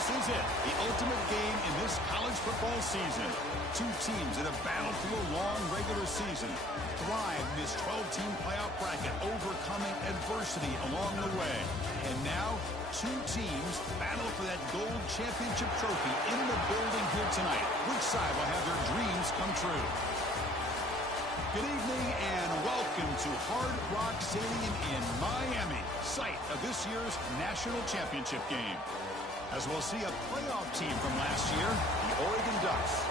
This is it, the ultimate game in this college football season. Two teams that have battled through a long regular season, thrived in this 12-team playoff bracket, overcoming adversity along the way. And now, two teams battle for that gold championship trophy in the building here tonight. Which side will have their dreams come true? Good evening and welcome to Hard Rock Stadium in Miami, site of this year's national championship game. As we'll see a playoff team from last year, the Oregon Ducks,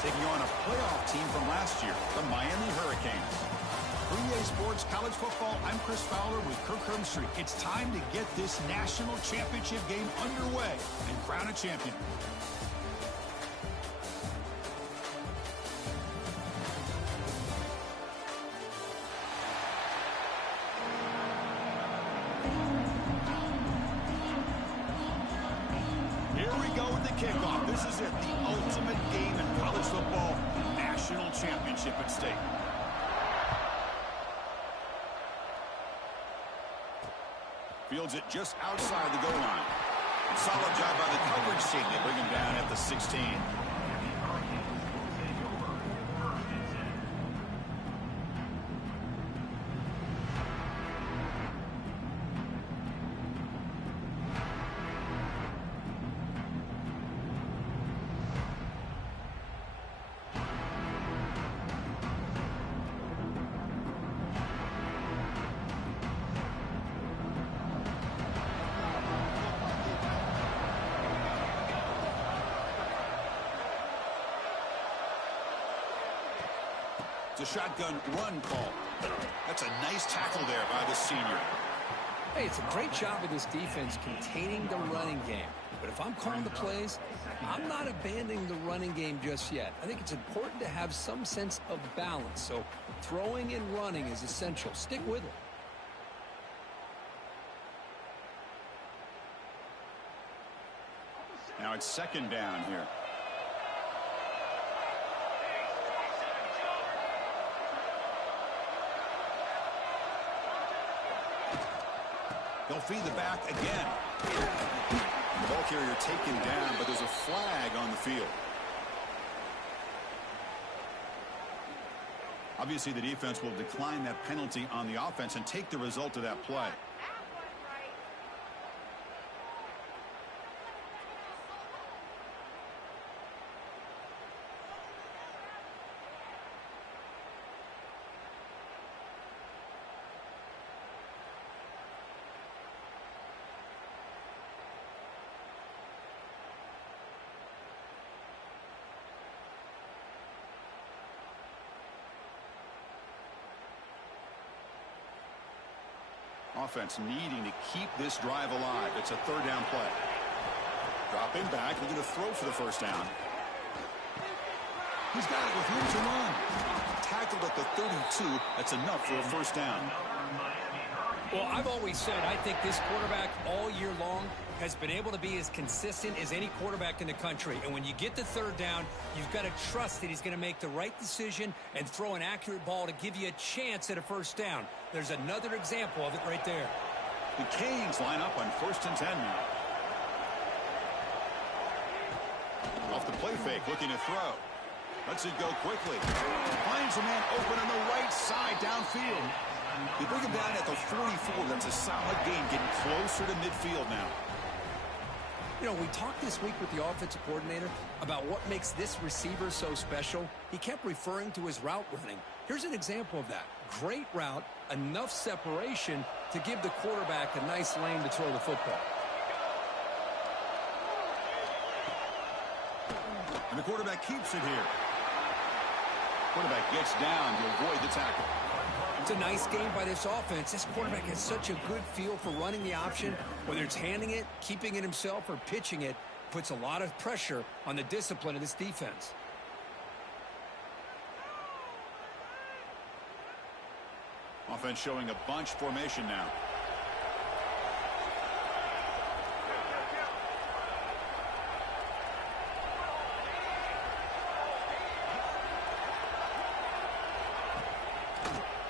taking on a playoff team from last year, the Miami Hurricanes. For EA Sports College Football, I'm Chris Fowler with Kirk Herbstreit. It's time to get this national championship game underway and crown a champion. Kickoff. This is it, the ultimate game in college football, national championship at stake. Fields it just outside the goal line. Solid job by the coverage team to bring him down at the 16. It's a shotgun run call. That's a nice tackle there by the senior. Hey, it's a great job of this defense containing the running game. But if I'm calling the plays, I'm not abandoning the running game just yet. I think it's important to have some sense of balance. So throwing and running is essential. Stick with it. Now it's second down here. They'll feed the back again. The ball carrier taken down, but there's a flag on the field. Obviously, the defense will decline that penalty on the offense and take the result of that play. Offense needing to keep this drive alive. It's a third down play. Dropping back, looking to throw for the first down. He's got it with room to run. Tackled at the 32. That's enough for a first down. Well, I've always said I think this quarterback all year long has been able to be as consistent as any quarterback in the country. And when you get the third down, you've got to trust that he's going to make the right decision and throw an accurate ball to give you a chance at a first down. There's another example of it right there. The Canes line up on 1st and 10 now. Off the play fake, looking to throw. Lets it go quickly. Finds a man open on the right side downfield. They bring him down at the 44. That's a solid gain, getting closer to midfield now. You know, we talked this week with the offensive coordinator about what makes this receiver so special. He kept referring to his route running. Here's an example of that. Great route, enough separation to give the quarterback a nice lane to throw the football. And the quarterback keeps it here. Quarterback gets down to avoid the tackle. It's a nice game by this offense. This quarterback has such a good feel for running the option. Whether it's handing it, keeping it himself, or pitching it, puts a lot of pressure on the discipline of this defense. Offense showing a bunch formation now.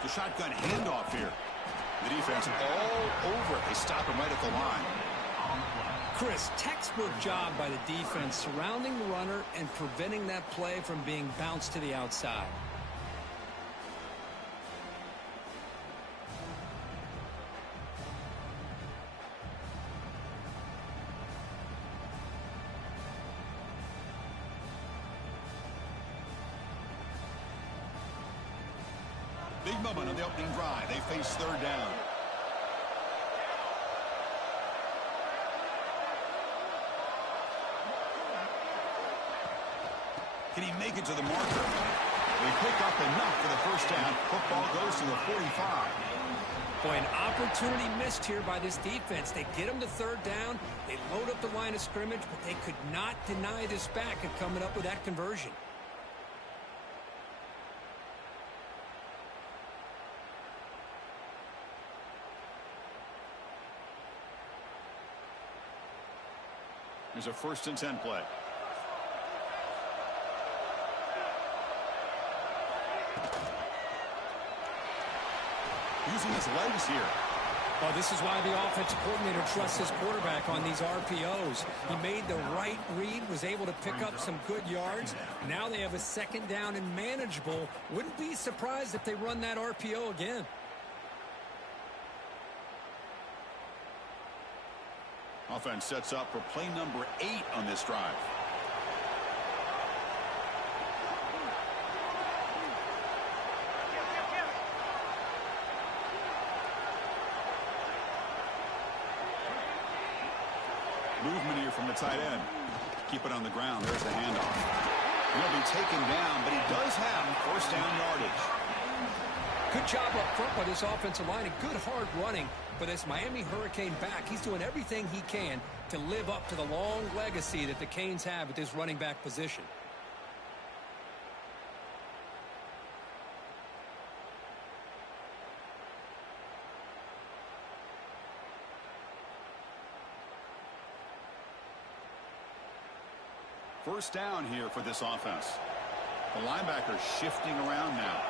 The shotgun handoff here. The defense all over it. They stop him right at the line. Chris, textbook job by the defense surrounding the runner and preventing that play from being bounced to the outside. Big moment on the opening drive. They face third down. Can he make it to the marker? They pick up enough for the first down. Football goes to the 45. Boy, an opportunity missed here by this defense. They get him to third down. They load up the line of scrimmage, but they could not deny this back of coming up with that conversion. There's a 1st and 10 play. Using his legs here. Well, this is why the offensive coordinator trusts his quarterback on these RPOs. He made the right read, was able to pick up some good yards. Now they have a 2nd down and manageable. Wouldn't be surprised if they run that RPO again. Offense sets up for play number 8 on this drive. Movement here from the tight end. Keep it on the ground. There's the handoff. He'll be taken down, but he does have 1st down yardage. Good job up front by this offensive line and good hard running for this Miami Hurricane back. He's doing everything he can to live up to the long legacy that the Canes have at this running back position. First down here for this offense. The linebacker shifting around now.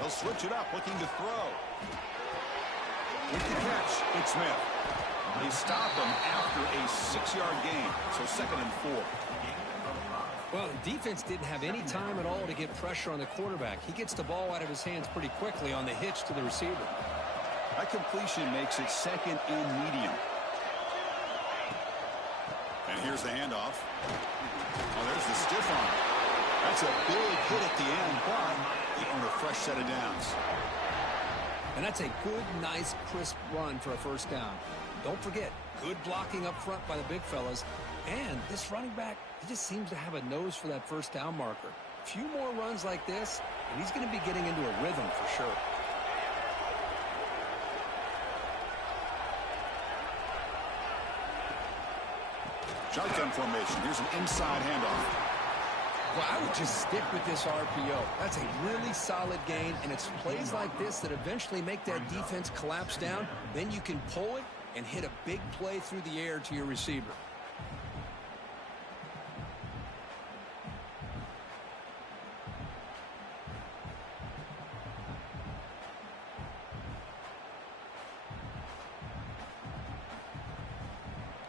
They'll switch it up, looking to throw. With the catch, it's Smith. They stop him after a 6-yard gain, so 2nd and 4. Well, the defense didn't have any time at all to get pressure on the quarterback. He gets the ball out of his hands pretty quickly on the hitch to the receiver. That completion makes it 2nd and medium. And here's the handoff. Oh, there's the stiff arm. That's a big hit at the end, but they earn a fresh set of downs. And that's a good, nice, crisp run for a 1st down. Don't forget, good blocking up front by the big fellas. And this running back, he just seems to have a nose for that 1st down marker. A few more runs like this, and he's going to be getting into a rhythm for sure. Shotgun formation. Here's an inside handoff. Well, I would just stick with this RPO. That's a really solid gain, and it's plays like this that eventually make that defense collapse down. Then you can pull it and hit a big play through the air to your receiver.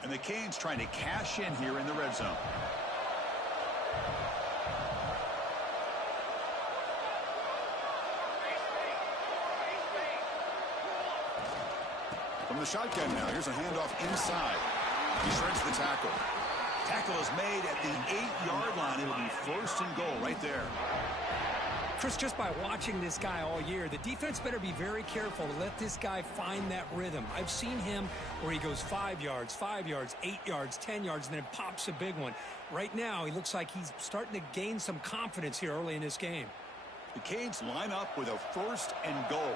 And the Canes trying to cash in here in the red zone. From the shotgun now, here's a handoff inside. He shreds the tackle. Tackle is made at the 8-yard line. It'll be 1st and goal right there. Chris, just by watching this guy all year, the defense better be very careful to let this guy find that rhythm. I've seen him where he goes 5 yards, 8 yards, 10 yards, and then it pops a big one. Right now, he looks like he's starting to gain some confidence here early in this game. The Canes line up with a 1st and goal.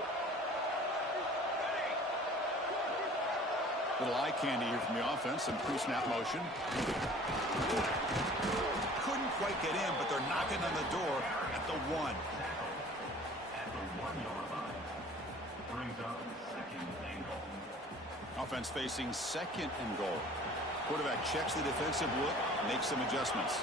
Little eye candy here from the offense, some pre-snap motion. Couldn't quite get in, but they're knocking on the door at the 1. Offense facing 2nd and goal. Quarterback checks the defensive look, makes some adjustments.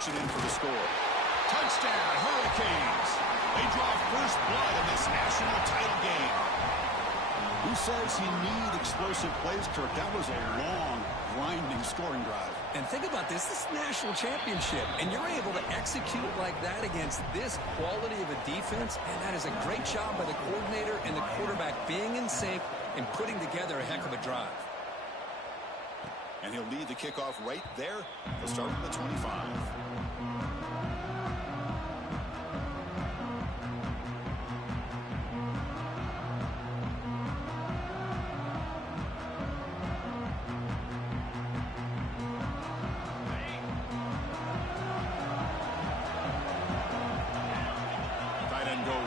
punching in for the score. Touchdown, Hurricanes. They draw first blood in this national title game. Who says you need explosive plays, Kirk? That was a long, grinding scoring drive. And think about this. This is a national championship, and you're able to execute like that against this quality of a defense, and that is a great job by the coordinator and the quarterback being in sync and putting together a heck of a drive. And he'll lead the kickoff right there. He'll start from the 25.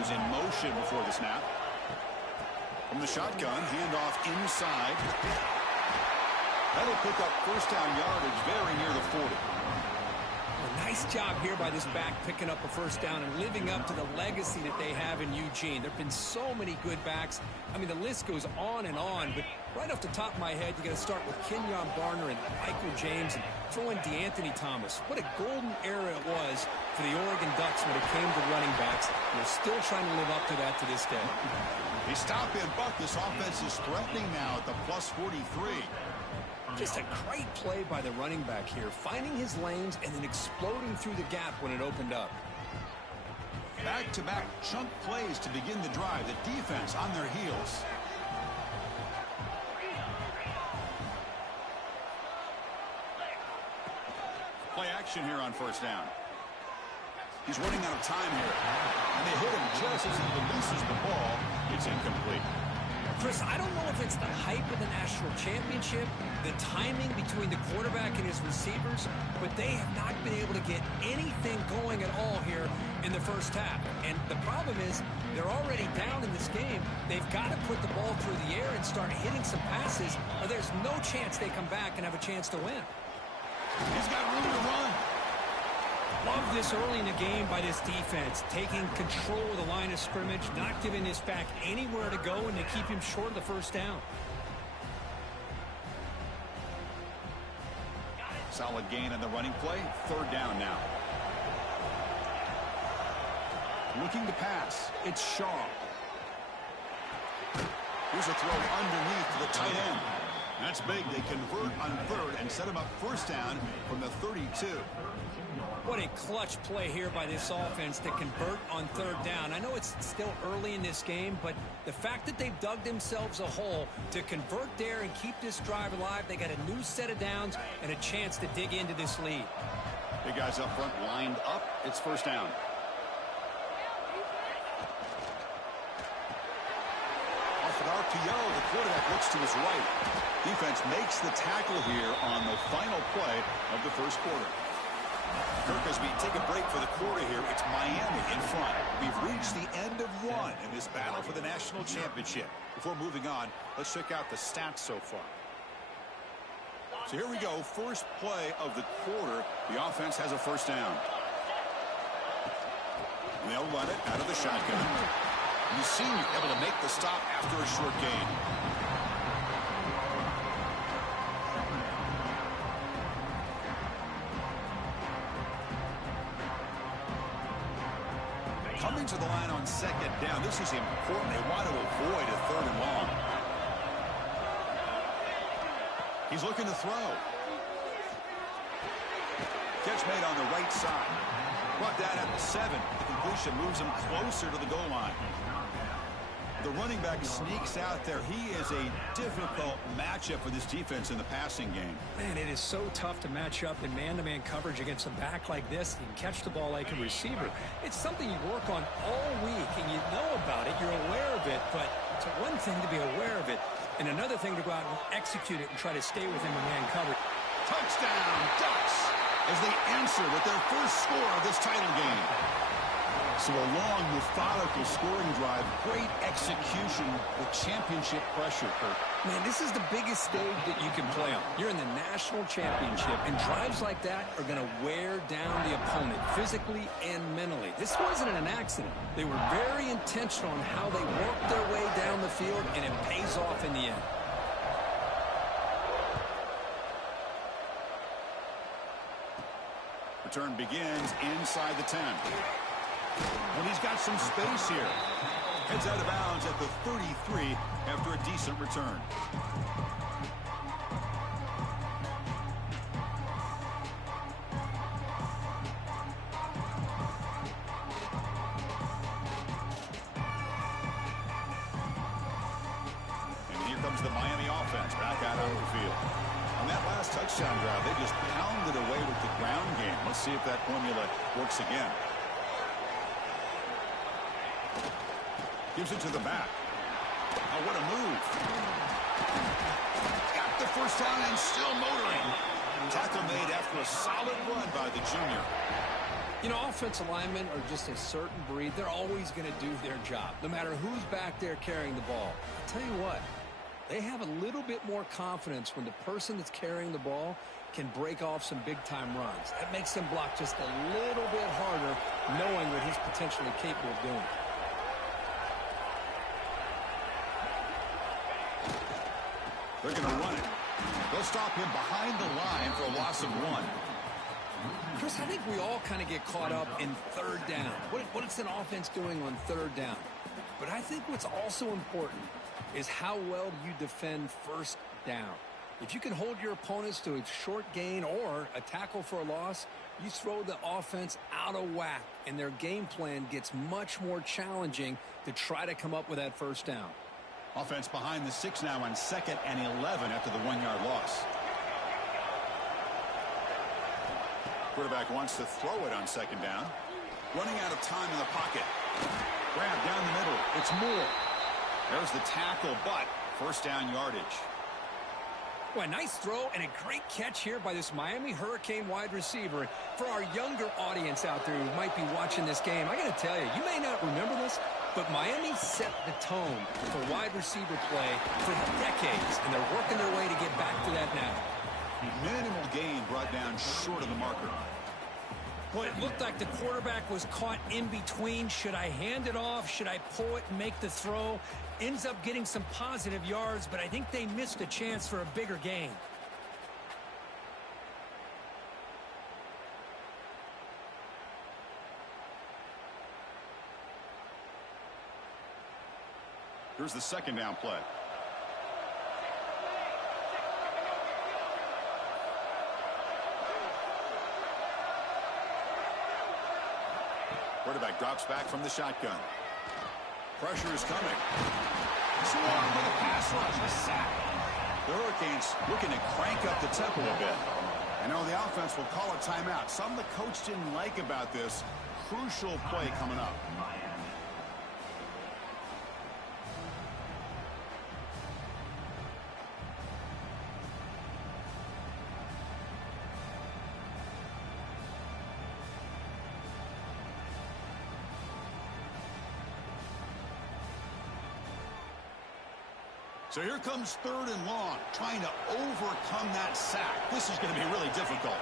In motion before the snap. From the shotgun, handoff inside. That'll pick up first down yardage very near the 40. A nice job here by this back picking up a first down and living up to the legacy that they have in Eugene. There have been so many good backs. I mean, the list goes on and on, but right off the top of my head, you got to start with Kenyon Barner and Michael James and throw in DeAnthony Thomas. What a golden era it was for the Oregon Ducks when it came to running backs. They're still trying to live up to that to this day. They stop in, but this offense is threatening now at the plus 43. Just a great play by the running back here, finding his lanes and then exploding through the gap when it opened up. Back-to-back chunk plays to begin the drive. The defense on their heels. Play action here on first down. He's running out of time here. And they hit him just as he releases the ball. It's incomplete. Chris, I don't know if it's the hype of the national championship, the timing between the quarterback and his receivers, but they have not been able to get anything going at all here in the first half. And the problem is they're already down in this game. They've got to put the ball through the air and start hitting some passes, or there's no chance they come back and have a chance to win. He's got room to run. Love this early in the game by this defense, taking control of the line of scrimmage, not giving this back anywhere to go, and to keep him short of the first down. Solid gain on the running play. Third down now. Looking to pass. It's Shaw. Here's a throw underneath to the tight end. That's big. They convert on third and set him up first down from the 32. What a clutch play here by this offense to convert on third down. I know it's still early in this game, but the fact that they've dug themselves a hole to convert there and keep this drive alive, they got a new set of downs and a chance to dig into this lead. Big guys up front lined up. It's first down. Off an RPO, the quarterback looks to his right. Defense makes the tackle here on the final play of the first quarter. Kirk, as we take a break for the quarter here, it's Miami in front. We've reached the end of one in this battle for the national championship. Before moving on, let's check out the stats so far. So here we go. First play of the quarter. The offense has a first down. And they'll run it out of the shotgun. The senior able to make the stop after a short gain. Coming to the line on second down. This is important. They want to avoid a third and long. He's looking to throw. Catch made on the right side. Brought down at the 7. The completion moves him closer to the goal line. The running back sneaks out there. He is a difficult matchup for this defense in the passing game. Man, it is so tough to match up in man-to-man coverage against a back like this. You can catch the ball like a receiver. It's something you work on all week, and you know about it. You're aware of it, but it's one thing to be aware of it, and another thing to go out and execute it and try to stay within the man coverage. Touchdown, Ducks, as they answer with their first score of this title game. So a long, methodical scoring drive, great execution with championship pressure, Kirk. Man, this is the biggest stage that you can play on. You're in the national championship, and drives like that are going to wear down the opponent physically and mentally. This wasn't an accident. They were very intentional on how they worked their way down the field, and it pays off in the end. return begins inside the 10. When he's got some space here. Heads out of bounds at the 33 after a decent return. The Miami offense back out on the field. On that last touchdown drive, they just pounded away with the ground game. Let's see if that formula works again. Gives it to the back. Oh, what a move. Got the first down and still motoring. Tackle made after a solid run by the junior. You know, offensive linemen are just a certain breed. They're always going to do their job, no matter who's back there carrying the ball. I'll tell you what. They have a little bit more confidence when the person that's carrying the ball can break off some big-time runs. That makes them block just a little bit harder, knowing what he's potentially capable of doing. They're going to run it. They'll stop him behind the line for a loss of 1. Chris, I think we all kind of get caught up in third down. What is an offense doing on third down? But I think what's also important is how well you defend first down. If you can hold your opponents to a short gain or a tackle for a loss, you throw the offense out of whack, and their game plan gets much more challenging to try to come up with that first down. Offense behind the 6 now on 2nd and 11 after the 1-yard loss. Quarterback wants to throw it on 2nd down. Running out of time in the pocket. Grab down the middle. It's Moore. There's the tackle, but first down yardage. Well, a nice throw and a great catch here by this Miami Hurricane wide receiver. For our younger audience out there who might be watching this game, I got to tell you, you may not remember this, but Miami set the tone for wide receiver play for decades, and they're working their way to get back to that now. Minimal gain brought down short of the marker. Well, it looked like the quarterback was caught in between. Should I hand it off? Should I pull it and make the throw? Ends up getting some positive yards, but I think they missed a chance for a bigger gain. Here's the 2nd down play. Quarterback drops back from the shotgun. Pressure is coming. Swarm with a pass rush, a sack. The Hurricanes looking to crank up the tempo a bit. I know the offense will call a timeout. Something the coach didn't like about this. Crucial play coming up. So here comes 3rd and long, trying to overcome that sack. This is going to be really difficult.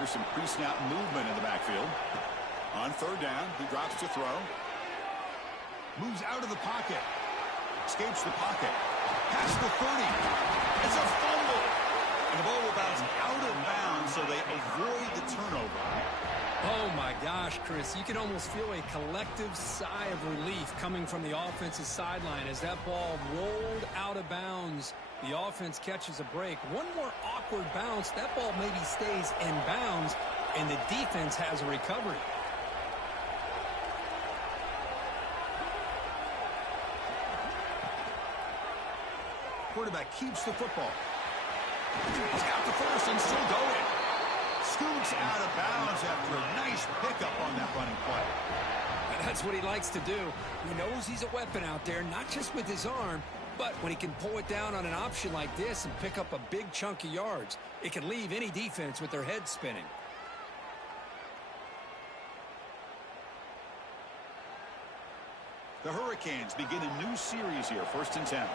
Here's some pre-snap movement in the backfield. On 3rd down, he drops to throw. Moves out of the pocket. Escapes the pocket. Past the 30. It's a fumble. And the ball will bounce out of bounds, so they avoid the turnover. Oh, my gosh, Chris. You can almost feel a collective sigh of relief coming from the offensive sideline as that ball rolled out of bounds. The offense catches a break. One more awkward bounce. That ball maybe stays in bounds, and the defense has a recovery. Quarterback keeps the football. He's got the first and still going. Scoots out of bounds after a nice pickup on that running play. That's what he likes to do. He knows he's a weapon out there, not just with his arm, but when he can pull it down on an option like this and pick up a big chunk of yards, it can leave any defense with their head spinning. The Hurricanes begin a new series here, 1st and 10.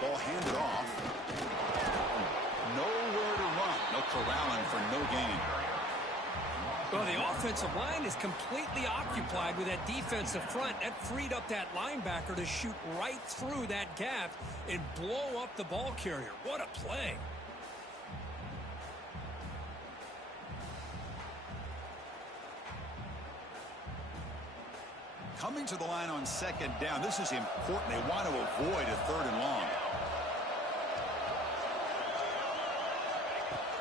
Ball handed off. Nowhere to run. No corralling for no gain. Well, the offensive line is completely occupied with that defensive front. That freed up that linebacker to shoot right through that gap and blow up the ball carrier. What a play. coming to the line on second down. This is important. They want to avoid a 3rd and long.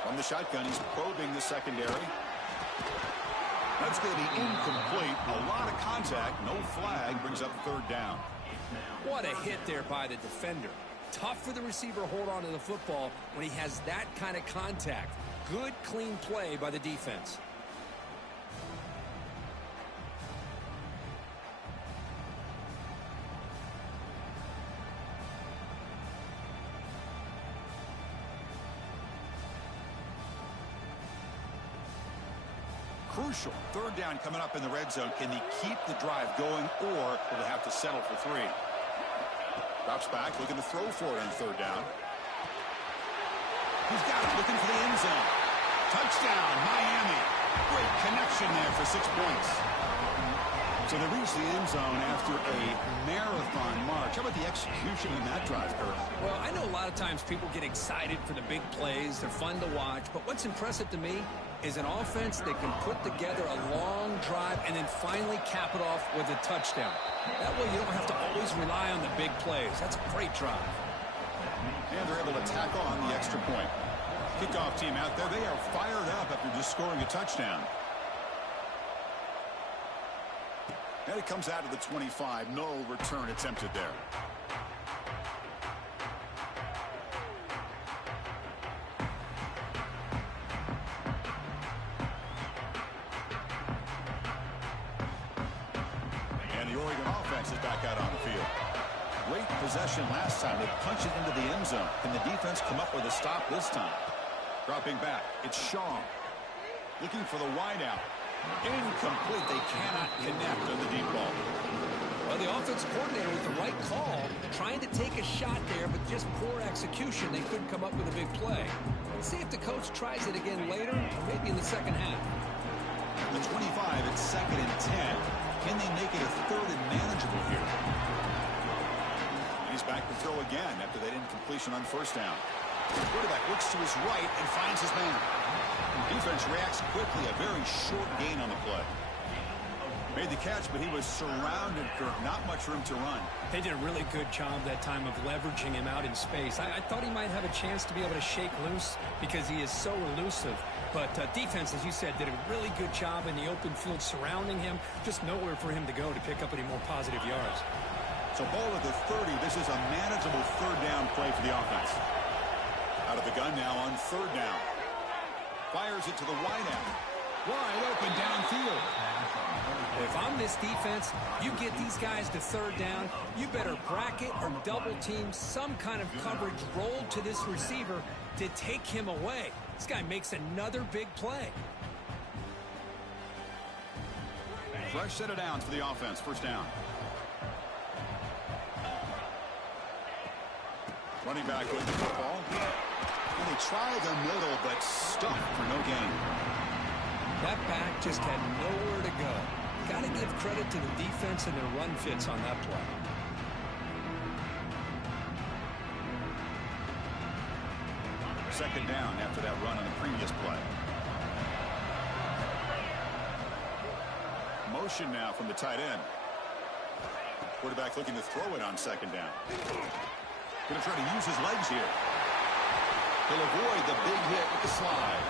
From the shotgun, he's probing the secondary. That's going to be incomplete. A lot of contact. No flag. Brings up 3rd down. What a hit there by the defender. Tough for the receiver to hold on to the football when he has that kind of contact. Good, clean play by the defense. Crucial. 3rd down coming up in the red zone. Can he keep the drive going, or will they have to settle for 3? Drops back, looking to throw for it on 3rd down. He's got it, looking for the end zone. Touchdown, Miami. Great connection there for 6 points. So they reach the end zone after a marathon march. How about the execution in that drive, Kurt? Well, I know a lot of times people get excited for the big plays. They're fun to watch. But what's impressive to me is an offense that can put together a long drive and then finally cap it off with a touchdown. That way you don't have to always rely on the big plays. That's a great drive. And they're able to tack on the extra point. Kickoff team out there. They are fired up after just scoring a touchdown. And it comes out of the 25. No return attempted there. And the Oregon offense is back out on the field. Great possession last time. They punched it into the end zone. Can the defense come up with a stop this time? Dropping back. It's Shaw. Looking for the wideout. Incomplete. They cannot connect on the deep ball. Well, the offense coordinator with the right call, trying to take a shot there, but just poor execution. They couldn't come up with a big play. Let's see if the coach tries it again later, or maybe in the second half. The 25, it's 2nd and 10. Can they make it a 3rd and manageable here? He's back to throw again after that incompletion on 1st down. The quarterback looks to his right and finds his man. Defense reacts quickly. A very short gain on the play. Made the catch, but he was surrounded, Kirk. Not much room to run. They did a really good job that time of leveraging him out in space. I thought he might have a chance to be able to shake loose because he is so elusive. But defense, as you said, did a really good job in the open field surrounding him. Just nowhere for him to go to pick up any more positive yards. So ball at the 30. This is a manageable 3rd down play for the offense. Out of the gun now on 3rd down. Fires it to the wideout. Wide open downfield. If I'm this defense, you get these guys to 3rd down, you better bracket or double team some kind of coverage rolled to this receiver to take him away. This guy makes another big play. Fresh set of downs for the offense. 1st down. Running back with the football. And they try the middle, but stuffed for no gain. That back just had nowhere to go. Got to give credit to the defense and their run fits on that play. Second down after that run on the previous play. Motion now from the tight end. Quarterback looking to throw it on 2nd down. Going to try to use his legs here. He'll avoid the big hit with the slide.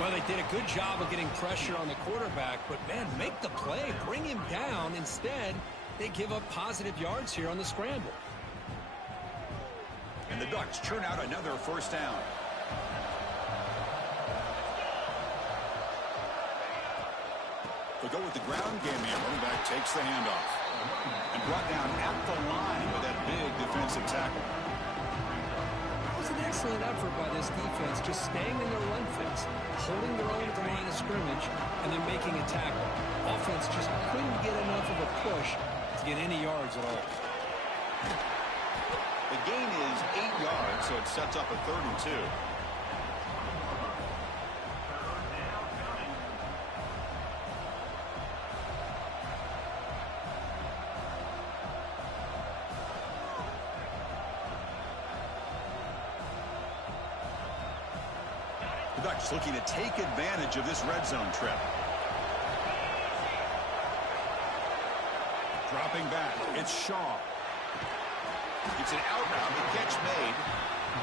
Well, they did a good job of getting pressure on the quarterback, but, man, make the play. Bring him down. Instead, they give up positive yards here on the scramble. And the Ducks churn out another 1st down. They'll go with the ground game here. Running back takes the handoff. And brought down at the line with that big defensive tackle. It was an excellent effort by this defense, just staying in their run fits, holding their own at the line of scrimmage, and then making a tackle. Offense just couldn't get enough of a push to get any yards at all. The gain is 8 yards, so it sets up a 3rd and 2. The Ducks looking to take advantage of this red zone trip. Dropping back, it's Shaw. It's an out route, the catch made.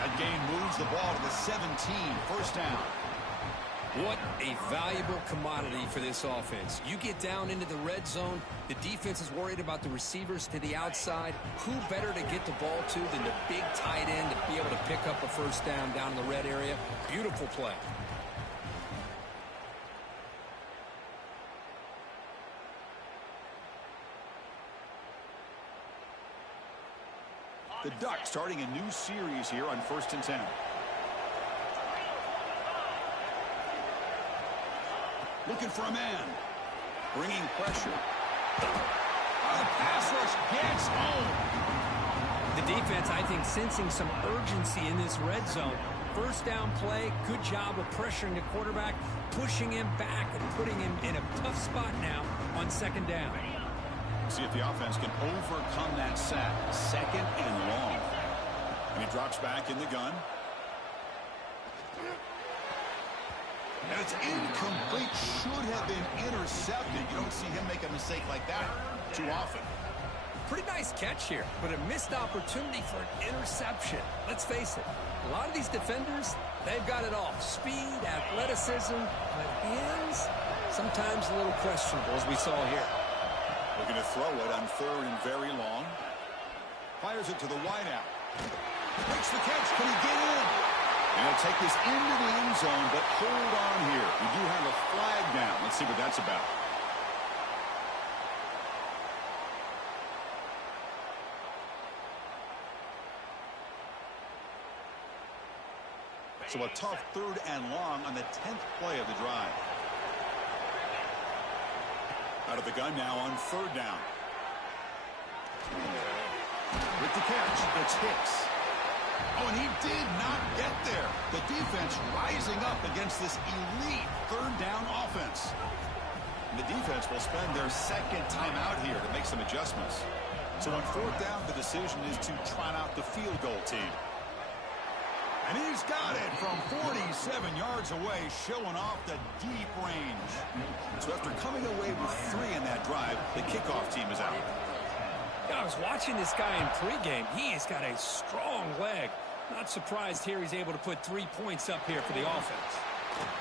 That gain moves the ball to the 17, first down. What a valuable commodity for this offense. You get down into the red zone, the defense is worried about the receivers to the outside. Who better to get the ball to than the big tight end to be able to pick up a first down in the red area? Beautiful play. The Ducks starting a new series here on 1st and 10. Looking for a man. Bringing pressure. Oh, the pass rush gets home. The defense, I think, sensing some urgency in this red zone. First down play, good job of pressuring the quarterback, pushing him back and putting him in a tough spot now on 2nd down. See if the offense can overcome that sack. 2nd and long. And he drops back in the gun. And it's incomplete. Should have been intercepted. You don't see him make a mistake like that too often. Pretty nice catch here, but a missed opportunity for an interception. Let's face it, a lot of these defenders, they've got it all. Speed, athleticism, but hands, sometimes a little questionable, as we saw here. Looking to throw it on 3rd and very long. Fires it to the wideout. Makes the catch. Can he get in? And he'll take this into the end zone, but hold on here. We do have a flag down. Let's see what that's about. So a tough 3rd and long on the 10th play of the drive. Out of the gun now on 3rd down. With the catch, it's Hicks. Oh, and he did not get there. The defense rising up against this elite 3rd down offense. And the defense will spend their 2nd timeout here to make some adjustments. So on 4th down, the decision is to trot out the field goal team. And he's got it from 47 yards away, showing off the deep range. So after coming away with 3 in that drive, the kickoff team is out. I was watching this guy in pregame. He has got a strong leg. Not surprised here he's able to put 3 points up here for the offense.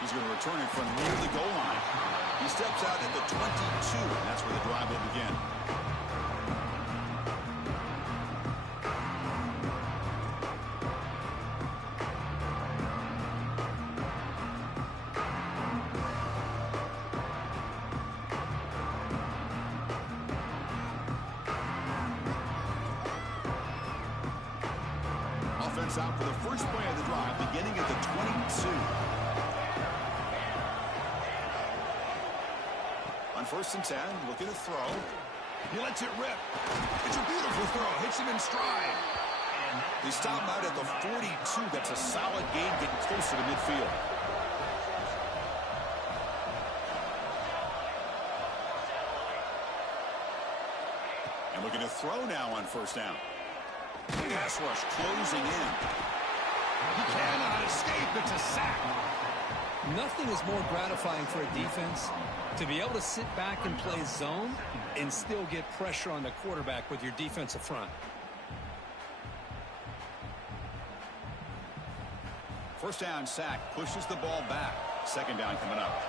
He's going to return it from near the goal line. He steps out at the 22, and that's where the drive will begin. Offense out for the first play of the drive, beginning at the 22. On 1st and 10, looking to throw. He lets it rip. It's a beautiful throw. Hits him in stride. They stop out at the 42. That's a solid gain, getting closer to midfield. And looking to throw now on 1st down. Pass rush closing in. He cannot escape. It's a sack. Nothing is more gratifying for a defense to be able to sit back and play zone and still get pressure on the quarterback with your defensive front. First down sack, pushes the ball back. 2nd down coming up.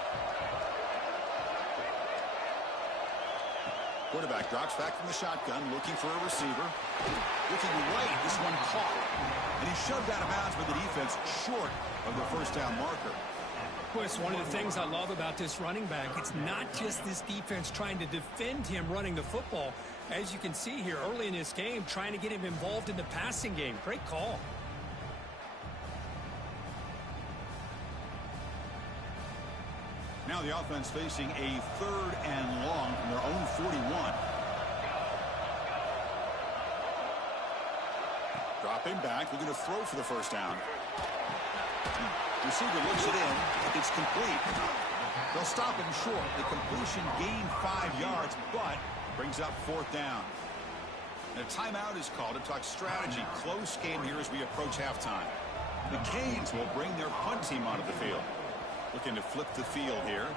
Quarterback drops back from the shotgun, looking for a receiver. Looking right, this one caught. And he shoved out of bounds by the defense short of the 1st down marker. Well, it's one of the things I love about this running back. It's not just this defense trying to defend him running the football. As you can see here early in this game, trying to get him involved in the passing game. Great call. Now the offense facing a 3rd and long from their own 41. Dropping back, looking to throw for the 1st down. Receiver looks it in. It's complete. They'll stop him short. The completion gained 5 yards, but brings up 4th down. And a timeout is called to talk strategy. Close game here as we approach halftime. The Canes will bring their punt team onto the field. Looking to flip the field here.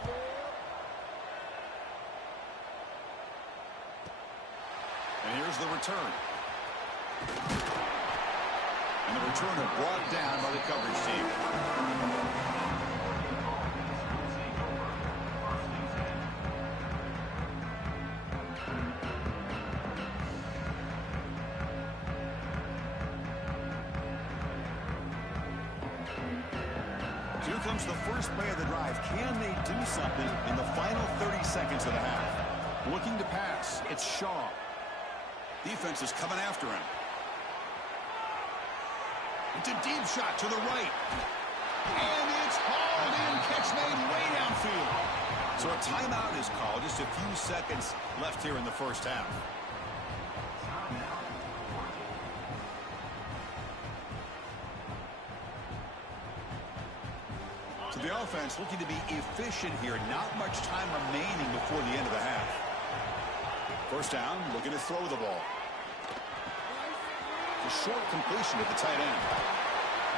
And here's the return. And the returner brought down by the coverage team. Here comes the first play of the drive. Can they do something in the final 30 seconds of the half? Looking to pass. It's Shaw. Defense is coming after him. It's a deep shot to the right. And it's hauled in. Catch made way downfield. So a timeout is called. Just a few seconds left here in the first half. So the offense looking to be efficient here. Not much time remaining before the end of the half. First down, looking to throw the ball. A short completion at the tight end.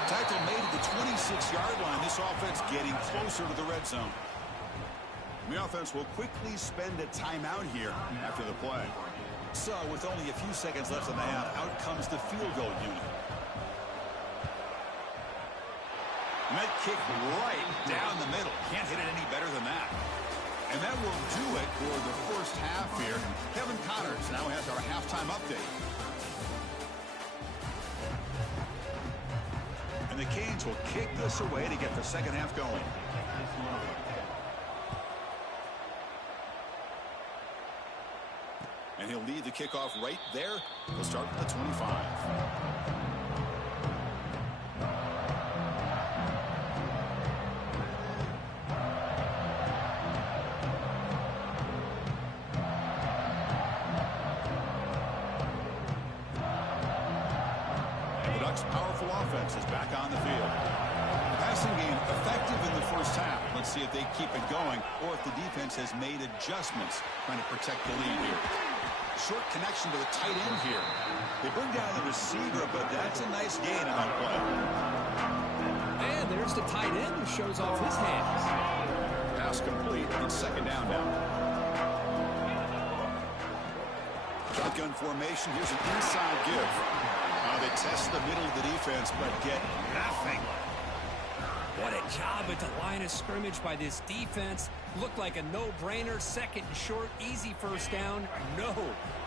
Tackle made at the 26-yard line. This offense getting closer to the red zone. And the offense will quickly spend a timeout here after the play. So with only a few seconds left in the half, out comes the field goal unit. And that kick right down the middle. Can't hit it any better than that. And that will do it for the first half here. Kevin Connors now has our halftime update. And the Canes will kick this away to get the second half going. And he'll lead the kickoff right there. He'll start from the 25. Powerful offense is back on the field. Passing game effective in the first half. Let's see if they keep it going or if the defense has made adjustments trying to protect the lead here. Short connection to the tight end here. They bring down the receiver, but that's a nice gain in that play. And there's the tight end who shows off his hands. Pass complete. It's second down now. Shotgun formation. Here's an inside give. They test the middle of the defense, but get nothing. What a job at the line of scrimmage by this defense. Looked like a no-brainer. Second and short, easy first down. No,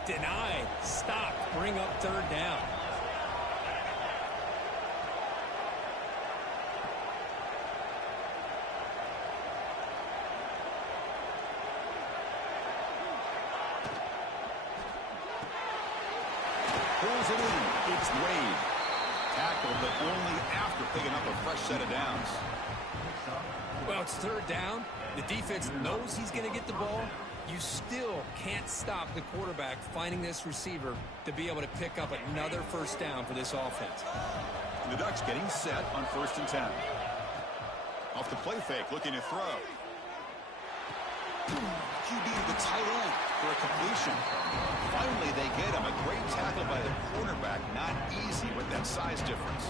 denied, stopped, bring up third down. Pulls it in. It's Wade. Tackled, but only after picking up a fresh set of downs. Well, it's third down. The defense knows he's going to get the ball. You still can't stop the quarterback finding this receiver to be able to pick up another first down for this offense. And the Ducks getting set on 1st and 10. Off the play fake, looking to throw. QB to the tight end for a completion. Finally, they get him. A great tackle by the quarterback. Not easy with that size difference.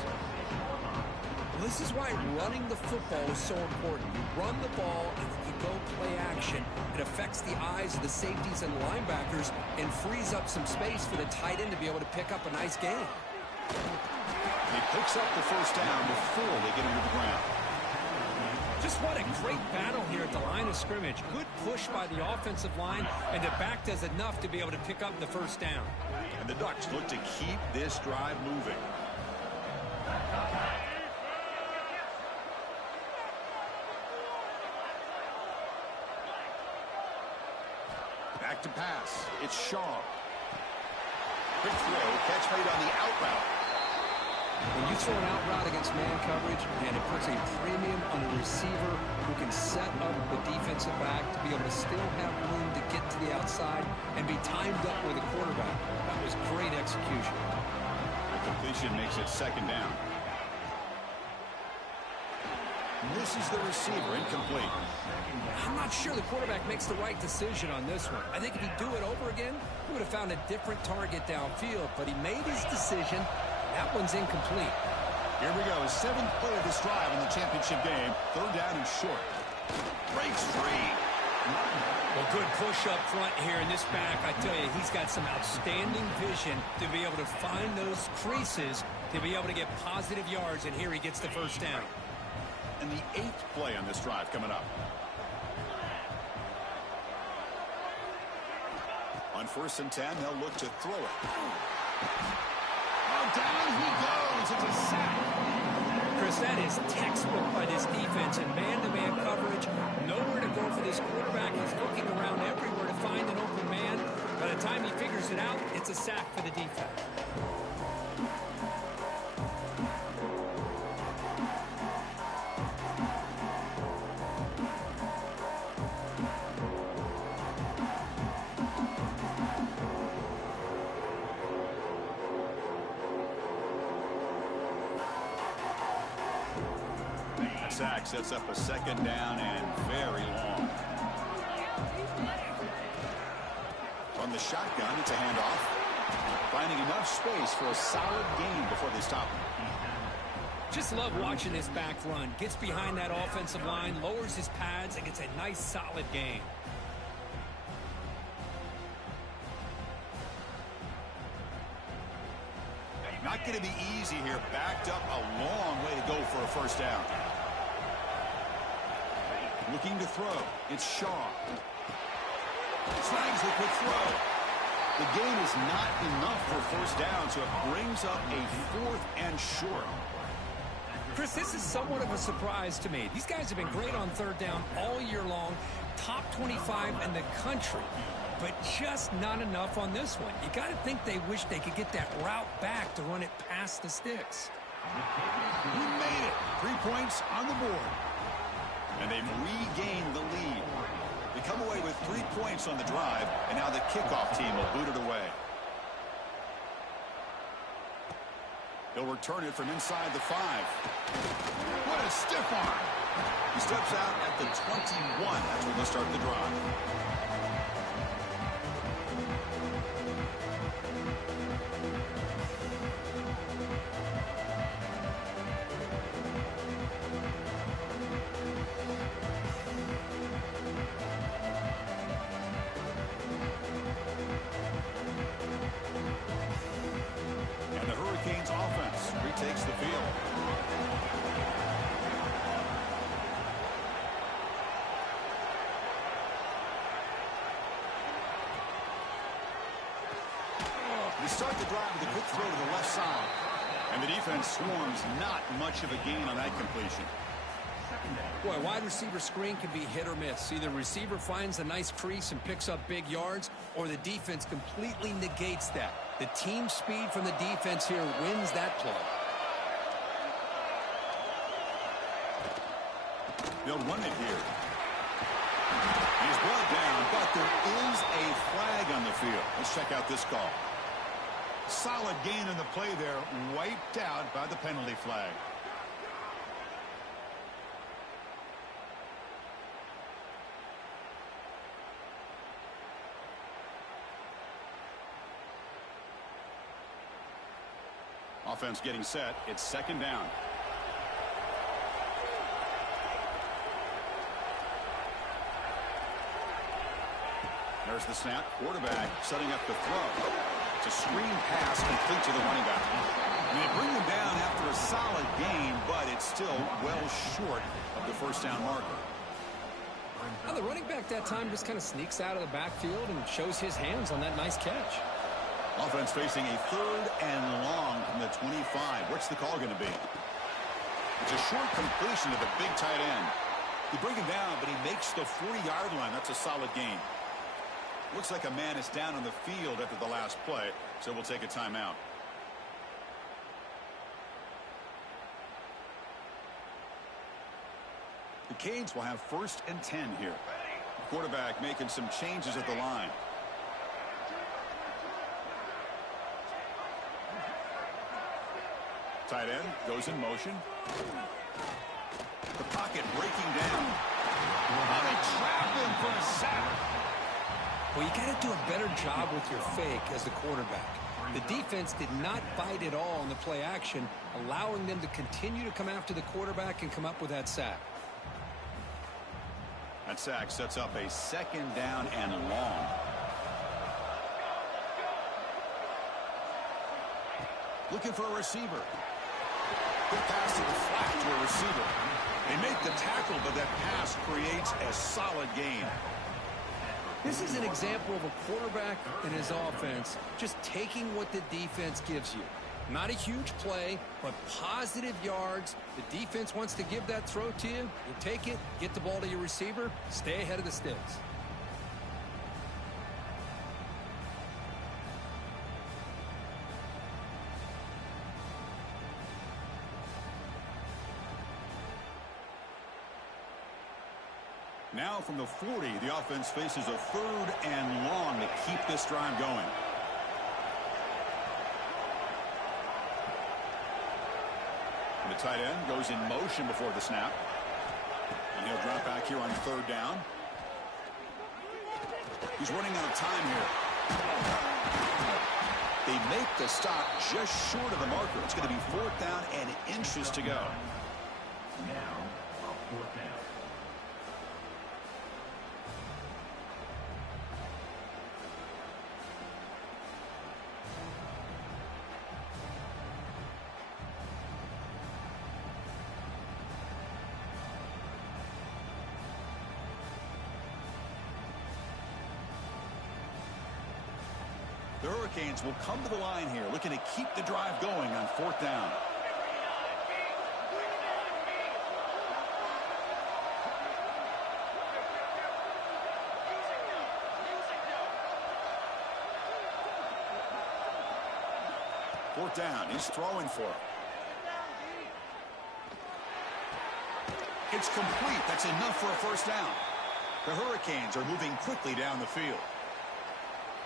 Well, this is why running the football is so important. You run the ball, and if you go play action, it affects the eyes of the safeties and linebackers and frees up some space for the tight end to be able to pick up a nice gain. He picks up the first down before they get him to the ground. Just what a great battle here at the line of scrimmage. Good push by the offensive line, and the back does enough to be able to pick up the first down. And the Ducks look to keep this drive moving. Back to pass. It's Shaw. Quick throw. Catch made on the out route. When you throw an out route against man coverage, and it puts a premium on the receiver who can set up the defensive back to be able to still have room to get to the outside and be timed up with the quarterback. That was great execution. The completion makes it second down. Misses the receiver, incomplete. I'm not sure the quarterback makes the right decision on this one. I think if he'd do it over again, he would have found a different target downfield, but he made his decision. That one's incomplete. Here we go. 7th play of this drive in the championship game. 3rd down and short. Breaks free. Well, good push up front here in this back. I tell you, he's got some outstanding vision to be able to find those creases, to be able to get positive yards, and here he gets the first down. And the 8th play on this drive coming up. On 1st and 10, they'll look to throw it. Oh, down he goes. It's a sack. Chris, that is textbook by this defense and man-to-man coverage. Nowhere to go for this quarterback. He's looking around everywhere to find an open man. By the time he figures it out, it's a sack for the defense. Sack sets up a 2nd down and very long. On the shotgun, it's a handoff. Finding enough space for a solid gain before they stop him. Just love watching this back run. Gets behind that offensive line, lowers his pads, and gets a nice solid gain. Not going to be easy here. Backed up a long way to go for a 1st down. Looking to throw. It's Shaw. Snags the quick throw. The gain is not enough for 1st down, so it brings up a 4th and short. Chris, this is somewhat of a surprise to me. These guys have been great on 3rd down all year long. Top 25 in the country. But just not enough on this one. You got to think they wish they could get that route back to run it past the sticks. You made it. 3 points on the board. And they've regained the lead. They come away with 3 points on the drive, and now the kickoff team will boot it away. He'll return it from inside the 5. What a stiff arm. He steps out at the 21. That's when they'll start the drive. Takes the field. They start the drive with a quick throw to the left side. And the defense swarms not much of a gain on that completion. Boy, wide receiver screen can be hit or miss. Either receiver finds a nice crease and picks up big yards, or the defense completely negates that. The team speed from the defense here wins that play. They'll run it here. He's brought down, but there is a flag on the field. Let's check out this call. Solid gain in the play there, wiped out by the penalty flag. Offense getting set. It's 2nd down. There's the snap. Quarterback setting up the throw. It's a screen pass complete to the running back. And they bring him down after a solid gain, but it's still well short of the 1st down marker. Now the running back that time just kind of sneaks out of the backfield and shows his hands on that nice catch. Offense facing a 3rd and long from the 25. What's the call going to be? It's a short completion to the big tight end. They bring him down, but he makes the 40-yard line. That's a solid gain. Looks like a man is down on the field after the last play, so we'll take a timeout. The Canes will have 1st and 10 here. Quarterback making some changes at the line. Tight end goes in motion. The pocket breaking down. And they trap him for a sack. Well, you got to do a better job with your fake as the quarterback. The defense did not bite at all in the play action, allowing them to continue to come after the quarterback and come up with that sack. That sack sets up a 2nd down and long. Looking for a receiver. Good pass to the flat to a receiver. They make the tackle, but that pass creates a solid gain. This is an example of a quarterback and his offense just taking what the defense gives you. Not a huge play, but positive yards. The defense wants to give that throw to you. You take it, get the ball to your receiver, stay ahead of the sticks. Now from the 40, the offense faces a 3rd and long to keep this drive going. The tight end goes in motion before the snap. And he'll drop back here on 3rd down. He's running out of time here. They make the stop just short of the marker. It's going to be 4th down and inches to go. Now, 4th down. The Hurricanes will come to the line here, looking to keep the drive going on 4th down. Fourth down, he's throwing for it. It's complete. That's enough for a 1st down. The Hurricanes are moving quickly down the field.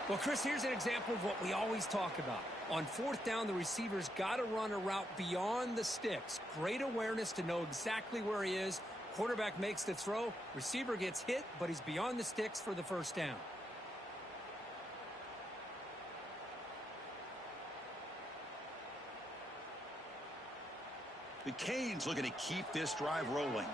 Well, Chris, here's an example of what we always talk about. On 4th down, the receiver's got to run a route beyond the sticks. Great awareness to know exactly where he is. Quarterback makes the throw. Receiver gets hit, but he's beyond the sticks for the 1st down. The Canes looking to keep this drive rolling.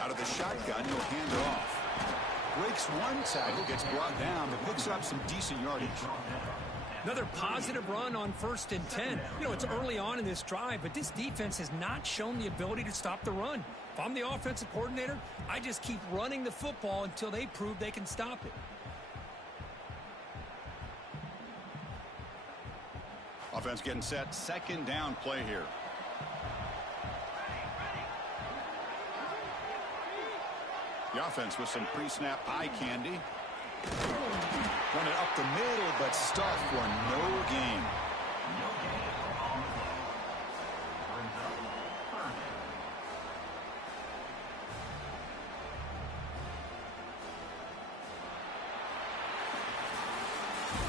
Out of the shotgun, he'll hand it off. Breaks one tackle, gets brought down, but picks up some decent yardage. Another positive run on 1st and 10. You know, it's early on in this drive, but this defense has not shown the ability to stop the run. If I'm the offensive coordinator, I just keep running the football until they prove they can stop it. Offense getting set. 2nd down play here. The offense with some pre-snap eye candy. Run it up the middle, but stuffed for no gain.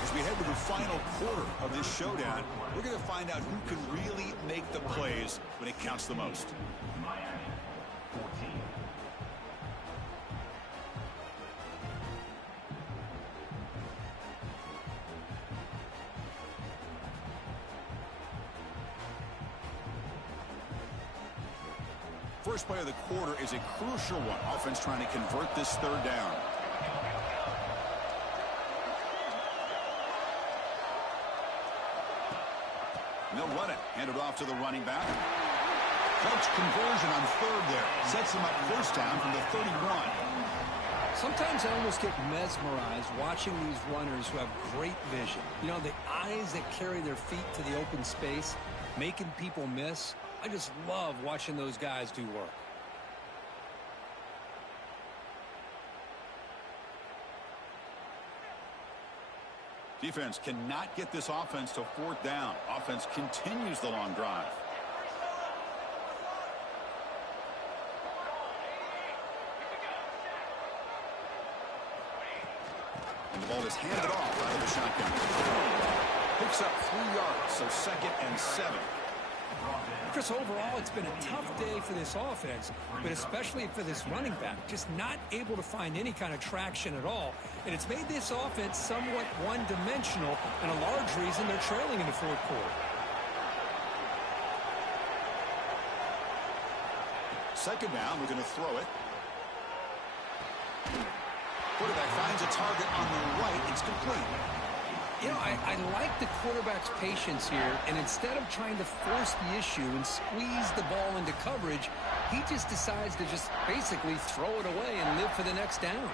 As we head to the final quarter of this showdown, we're going to find out who can really make the plays when it counts the most. First play of the quarter is a crucial one. Offense trying to convert this 3rd down. And they'll run it. Hand it off to the running back. Clutch conversion on 3rd there. Sets them up 1st down from the 31. Sometimes I almost get mesmerized watching these runners who have great vision. You know, the eyes that carry their feet to the open space, making people miss. I just love watching those guys do work. Defense cannot get this offense to 4th down. Offense continues the long drive. And the ball is handed off out of the shotgun. Picks up 3 yards, so 2nd and 7. Chris, overall, it's been a tough day for this offense, but especially for this running back. Just not able to find any kind of traction at all. And it's made this offense somewhat one-dimensional, and a large reason they're trailing in the 4th quarter. second down, we're going to throw it. Quarterback finds a target on the right. It's complete. You know, I like the quarterback's patience here, and instead of trying to force the issue and squeeze the ball into coverage, he just decides to just basically throw it away and live for the next down.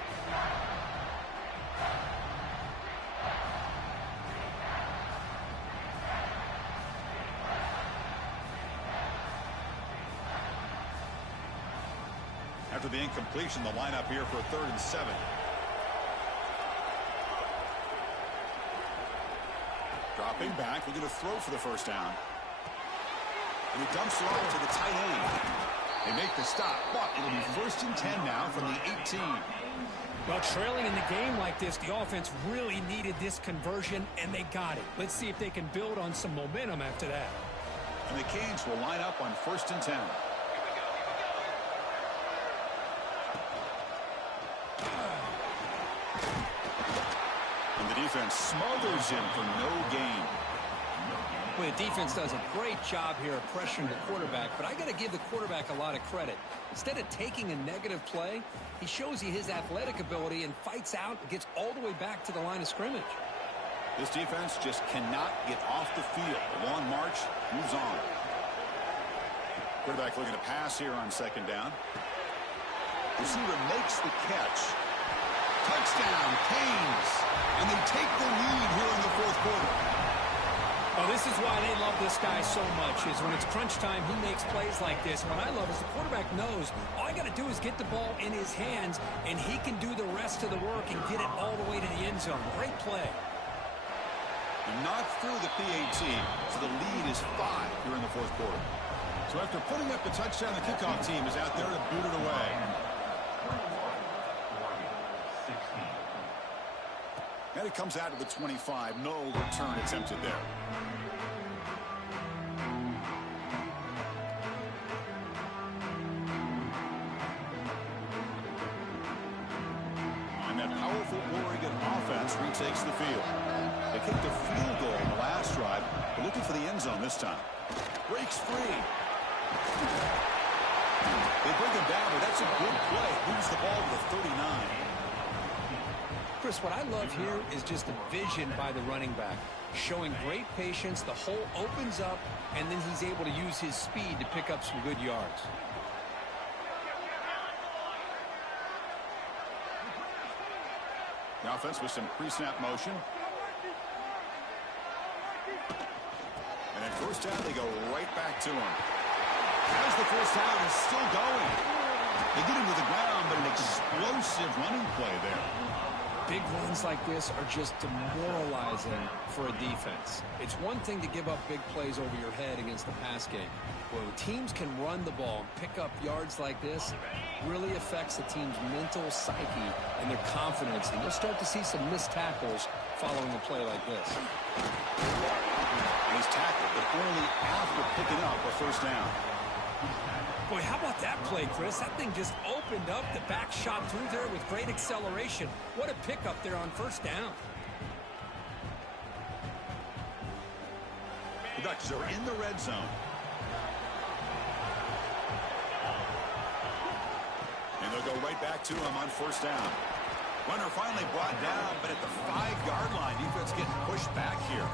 After the incompletion, the lineup here for 3rd and 7. Dropping back, we're going to throw for the first down. And he dumps it off to the tight end. They make the stop, but it'll be 1st and 10 now from the 18. Well, trailing in the game like this, the offense really needed this conversion, and they got it. Let's see if they can build on some momentum after that. And the Canes will line up on 1st and 10. And the defense smothers him for no gain. Well, the defense does a great job here of pressuring the quarterback, but I got to give the quarterback a lot of credit. Instead of taking a negative play, he shows you his athletic ability and fights out and gets all the way back to the line of scrimmage. This defense just cannot get off the field. The long march moves on. Quarterback looking to pass here on 2nd down. Receiver makes the catch. Touchdown, Canes. And they take the lead here in the 4th quarter. Well, this is why they love this guy so much, is when it's crunch time, he makes plays like this. What I love is the quarterback knows all I got to do is get the ball in his hands, and he can do the rest of the work and get it all the way to the end zone. Great play. Not through the PAT, so the lead is 5 here in the 4th quarter. So after putting up the touchdown, the kickoff team is out there to boot it away. And it comes out to the 25. No return attempted there. And that powerful Oregon offense retakes the field. They kicked a field goal in the last drive. They're looking for the end zone this time. Breaks free. They bring him down, but that's a good play. Moves the ball to the 39. Chris, what I love here is just the vision by the running back. Showing great patience, the hole opens up, and then he's able to use his speed to pick up some good yards. The offense with some pre-snap motion. And at 1st down, they go right back to him. As the 1st down is still going. They get him to the ground, but an explosive running play there. Big runs like this are just demoralizing for a defense. It's one thing to give up big plays over your head against the pass game. When teams can run the ball and pick up yards like this, really affects the team's mental psyche and their confidence. And you'll start to see some missed tackles following a play like this. And he's tackled, but only after picking up a 1st down. Boy, how about that play, Chris? That thing just opened up. The back shot through there with great acceleration. What a pickup there on 1st down. The Ducks are in the red zone. And they'll go right back to him on 1st down. Runner finally brought down, but at the 5-yard line, defense getting pushed back here.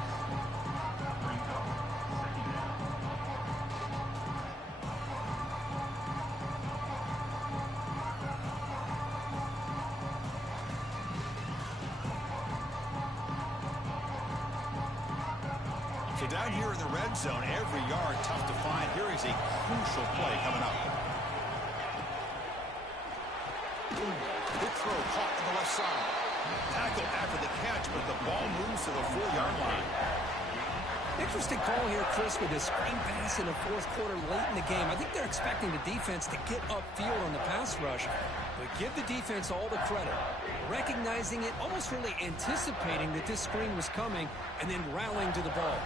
So down here in the red zone, every yard tough to find. Here is a crucial play coming up. Good throw caught on the left side. Tackled after the catch, but the ball moves to the 4-yard line. Interesting call here, Chris, with this screen pass in the 4th quarter late in the game. I think they're expecting the defense to get upfield on the pass rush, but give the defense all the credit. Recognizing it, almost really anticipating that this screen was coming, and then rallying to the ball.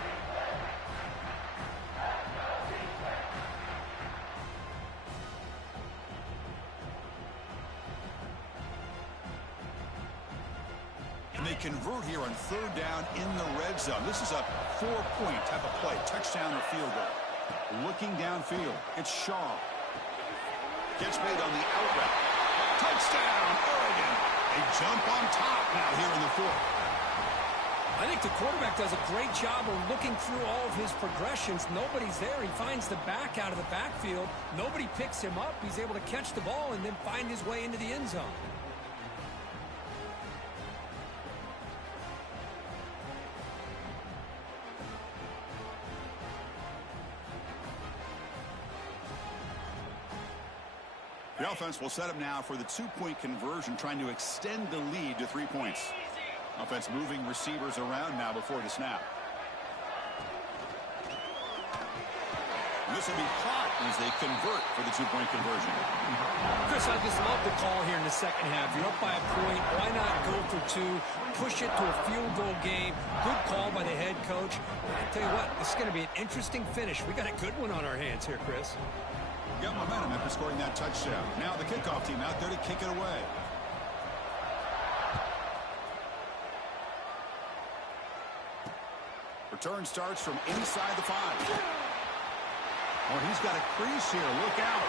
And they convert here on 3rd down in the red zone. This is a 4-point type of play, touchdown or field goal. Looking downfield, it's Shaw. Gets made on the out route. Touchdown, Oregon. A jump on top now here in the fourth. I think the quarterback does a great job of looking through all of his progressions. Nobody's there. He finds the back out of the backfield. Nobody picks him up. He's able to catch the ball and then find his way into the end zone. The offense will set up now for the two-point conversion, trying to extend the lead to 3 points. Offense moving receivers around now before the snap. And this will be caught as they convert for the two-point conversion. Chris, I just love the call here in the second half. You're up by a point. Why not go for two? Push it to a field goal game. Good call by the head coach. I tell you what, this is going to be an interesting finish. We got a good one on our hands here, Chris. Got momentum after scoring that touchdown. Now the kickoff team out there to kick it away. Return starts from inside the 5. Oh, he's got a crease here. Look out.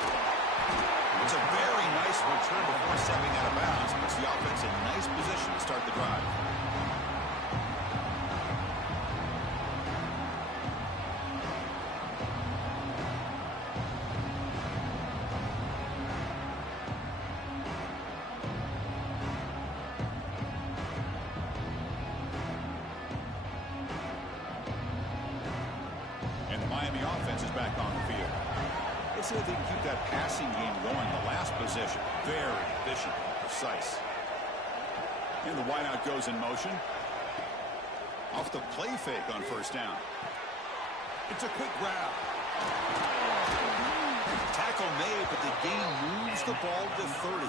It's a very nice return before stepping out of bounds. Puts the offense in nice position to start the drive. See if they can keep that passing game going. The last possession, very efficient and precise. And the wideout goes in motion. Off the play fake on first down. It's a quick grab. Tackle made, but the gain moves the ball to 30.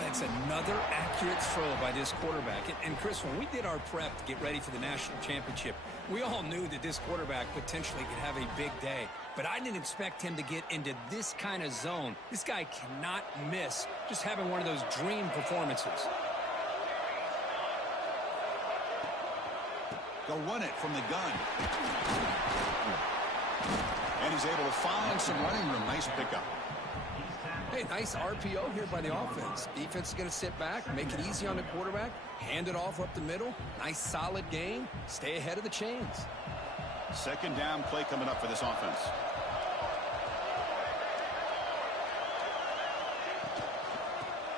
That's another accurate throw by this quarterback. And Chris, when we did our prep to get ready for the national championship, we all knew that this quarterback potentially could have a big day. But I didn't expect him to get into this kind of zone. This guy cannot miss just having one of those dream performances. They'll run it from the gun. And he's able to find some running room. Nice pickup. Hey, nice RPO here by the offense. Defense is going to sit back, make it easy on the quarterback, hand it off up the middle. Nice solid game. Stay ahead of the chains. Second down play coming up for this offense.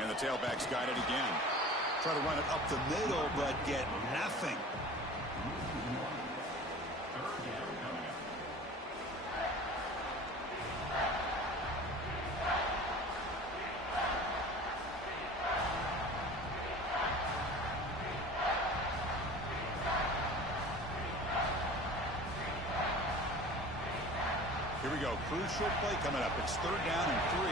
And the tailback's got it again. Try to run it up the middle, but get nothing. Here we go. Crucial play coming up. It's third down and 3.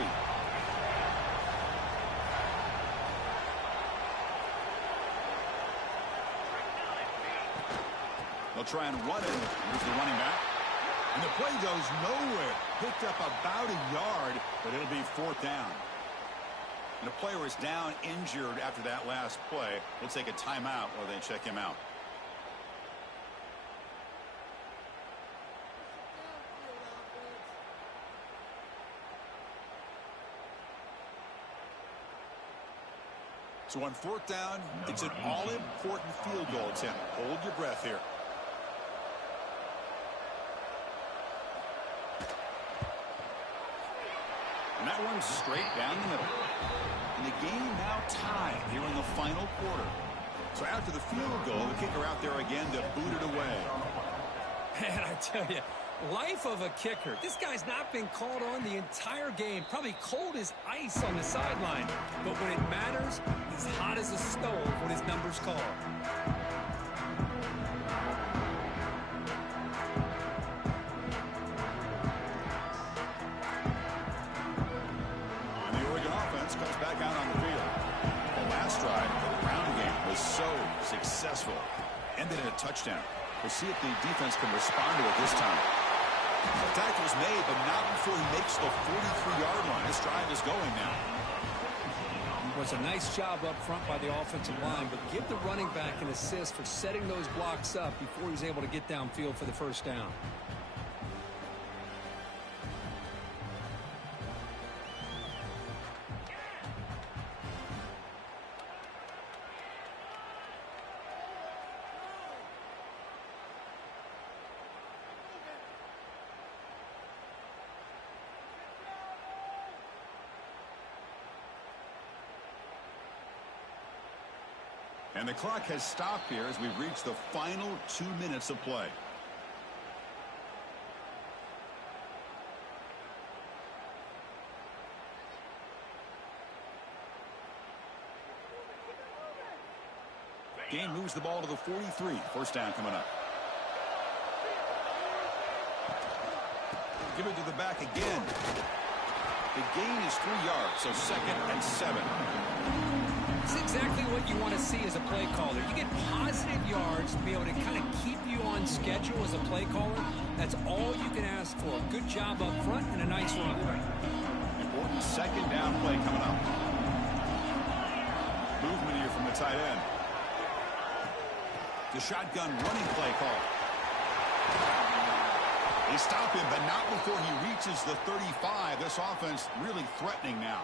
They'll try and run it. Here's the running back. And the play goes nowhere. Picked up about a yard, but it'll be fourth down. And the player is down injured after that last play. We'll take a timeout while they check him out. So on fourth down, it's an all-important field goal attempt. Hold your breath here. And that one's straight down the middle. And the game now tied here in the final quarter. So after the field goal, the kicker out there again to boot it away. Man, I tell you, life of a kicker. This guy's not been called on the entire game. Probably cold as ice on the sideline. But when it matters, he's hot as a stove when his number's called. And the Oregon offense comes back out on the field. The last drive for the ground game was so successful. Ended in a touchdown. We'll see if the defense can respond to it this time. The tackle's made, but not before he makes the 43-yard line. This drive is going now. It was a nice job up front by the offensive line, but give the running back an assist for setting those blocks up before he's able to get downfield for the first down. And the clock has stopped here as we've reached the final 2 minutes of play. Game moves the ball to the 43. First down coming up. Give it to the back again. The gain is 3 yards, so 2nd and 7. It's exactly what you want to see as a play caller. You get positive yards to be able to kind of keep you on schedule as a play caller. That's all you can ask for. Good job up front and a nice run. Important 2nd down play coming up. Movement here from the tight end. The shotgun running play call. They stop him, but not before he reaches the 35. This offense really threatening now.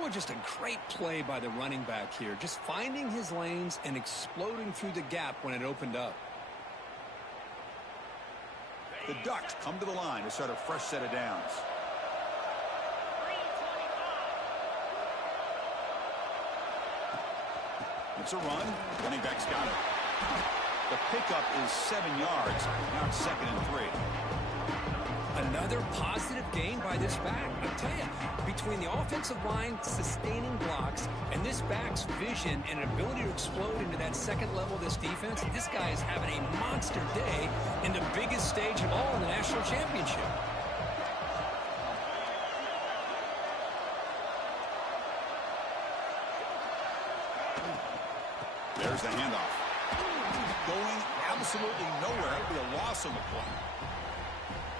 Well, just a great play by the running back here. Just finding his lanes and exploding through the gap when it opened up. The Ducks come to the line to start a fresh set of downs. It's a run. Running back's got it. The pickup is 7 yards. Now it's 2nd and 3. Another positive gain by this back. I tell you, between the offensive line sustaining blocks and this back's vision and ability to explode into that second level of this defense, this guy is having a monster day in the biggest stage of all in the national championship. There's the handoff. Going absolutely nowhere. It'll be a loss on the play.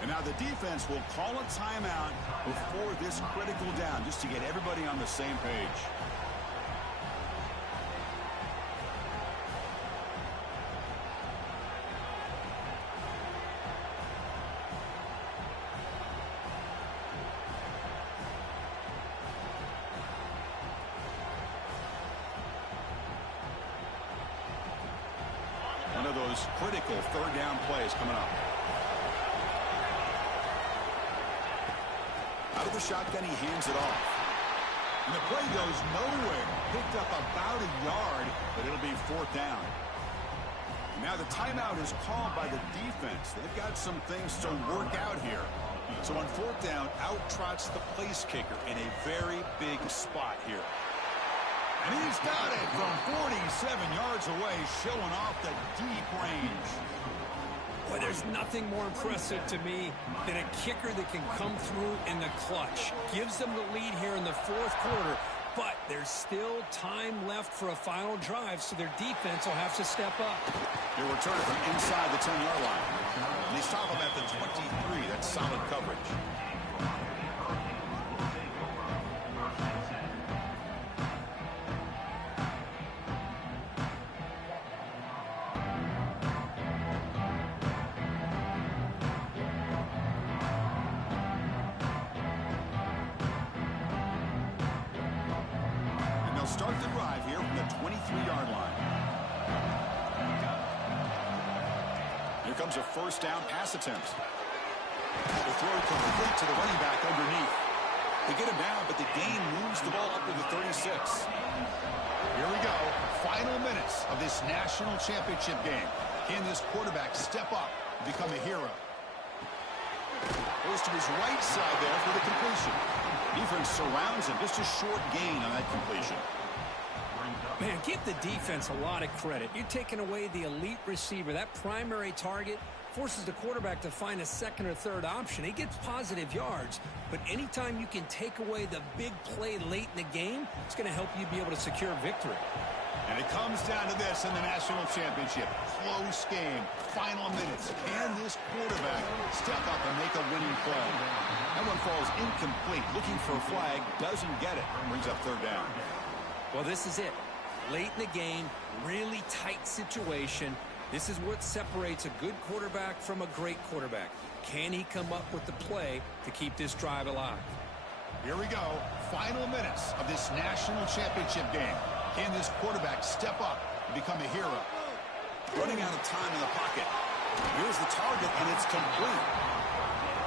And now the defense will call a timeout before this critical down, just to get everybody on the same page. One of those critical 3rd down plays coming up. Out of the shotgun, he hands it off. And the play goes nowhere. Picked up about a yard, but it'll be 4th down. Now the timeout is called by the defense. They've got some things to work out here. So on 4th down, out trots the place kicker in a very big spot here. And he's got it from 47 yards away, showing off the deep range. Boy, there's nothing more impressive to me than a kicker that can come through in the clutch. Gives them the lead here in the 4th quarter, but there's still time left for a final drive, so their defense will have to step up. He'll return it from inside the 10-yard line. And they stop him at the 23. That's solid coverage. Start the drive here from the 23-yard line. Here comes a 1st down pass attempt. The throw complete to the running back underneath. They get him down, but the gain moves the ball up to the 36. Here we go. Final minutes of this national championship game. Can this quarterback step up and become a hero? Goes to his right side there for the completion. Defense surrounds him. Just a short gain on that completion. Man, give the defense a lot of credit. You're taking away the elite receiver. That primary target forces the quarterback to find a 2nd or 3rd option. He gets positive yards, but anytime you can take away the big play late in the game, it's going to help you be able to secure victory. And it comes down to this in the national championship. Close game. Final minutes. Can this quarterback step up and make a winning play? That one falls incomplete. Looking for a flag. Doesn't get it. Brings up 3rd down. Well, this is it. Late in the game, really tight situation. This is what separates a good quarterback from a great quarterback. Can he come up with the play to keep this drive alive? Here we go. Final minutes of this national championship game. Can this quarterback step up and become a hero? Running out of time in the pocket. Here's the target, and it's complete.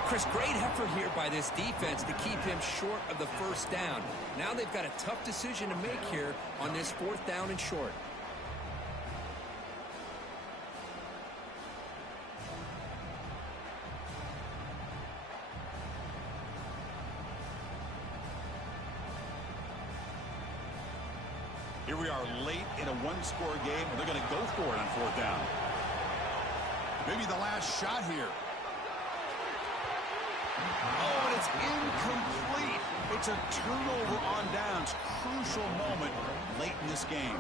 Chris, great effort here by this defense to keep him short of the 1st down. Now they've got a tough decision to make here on this 4th down and short. Here we are late in a one-score game, and they're going to go for it on fourth down. Maybe the last shot here. Oh, and it's incomplete. It's a turnover on downs. Crucial moment late in this game.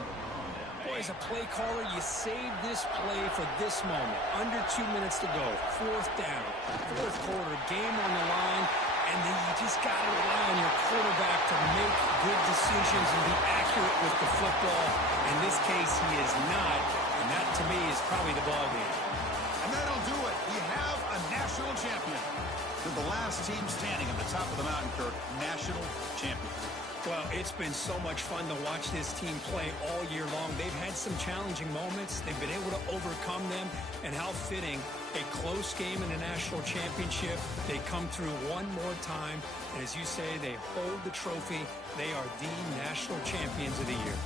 Boy, as a play caller, you saved this play for this moment. Under 2 minutes to go. Fourth down. Fourth quarter. Game on the line. And then you just got to rely on your quarterback to make good decisions and be accurate with the football. In this case, he is not. And that, to me, is probably the ball game. And that'll do it. We have a national champion. They're the last team standing at the top of the mountain, Kirk. National champions. Well, it's been so much fun to watch this team play all year long. They've had some challenging moments. They've been able to overcome them. And how fitting, a close game in a national championship. They come through one more time. And as you say, they hold the trophy. They are the national champions of the year.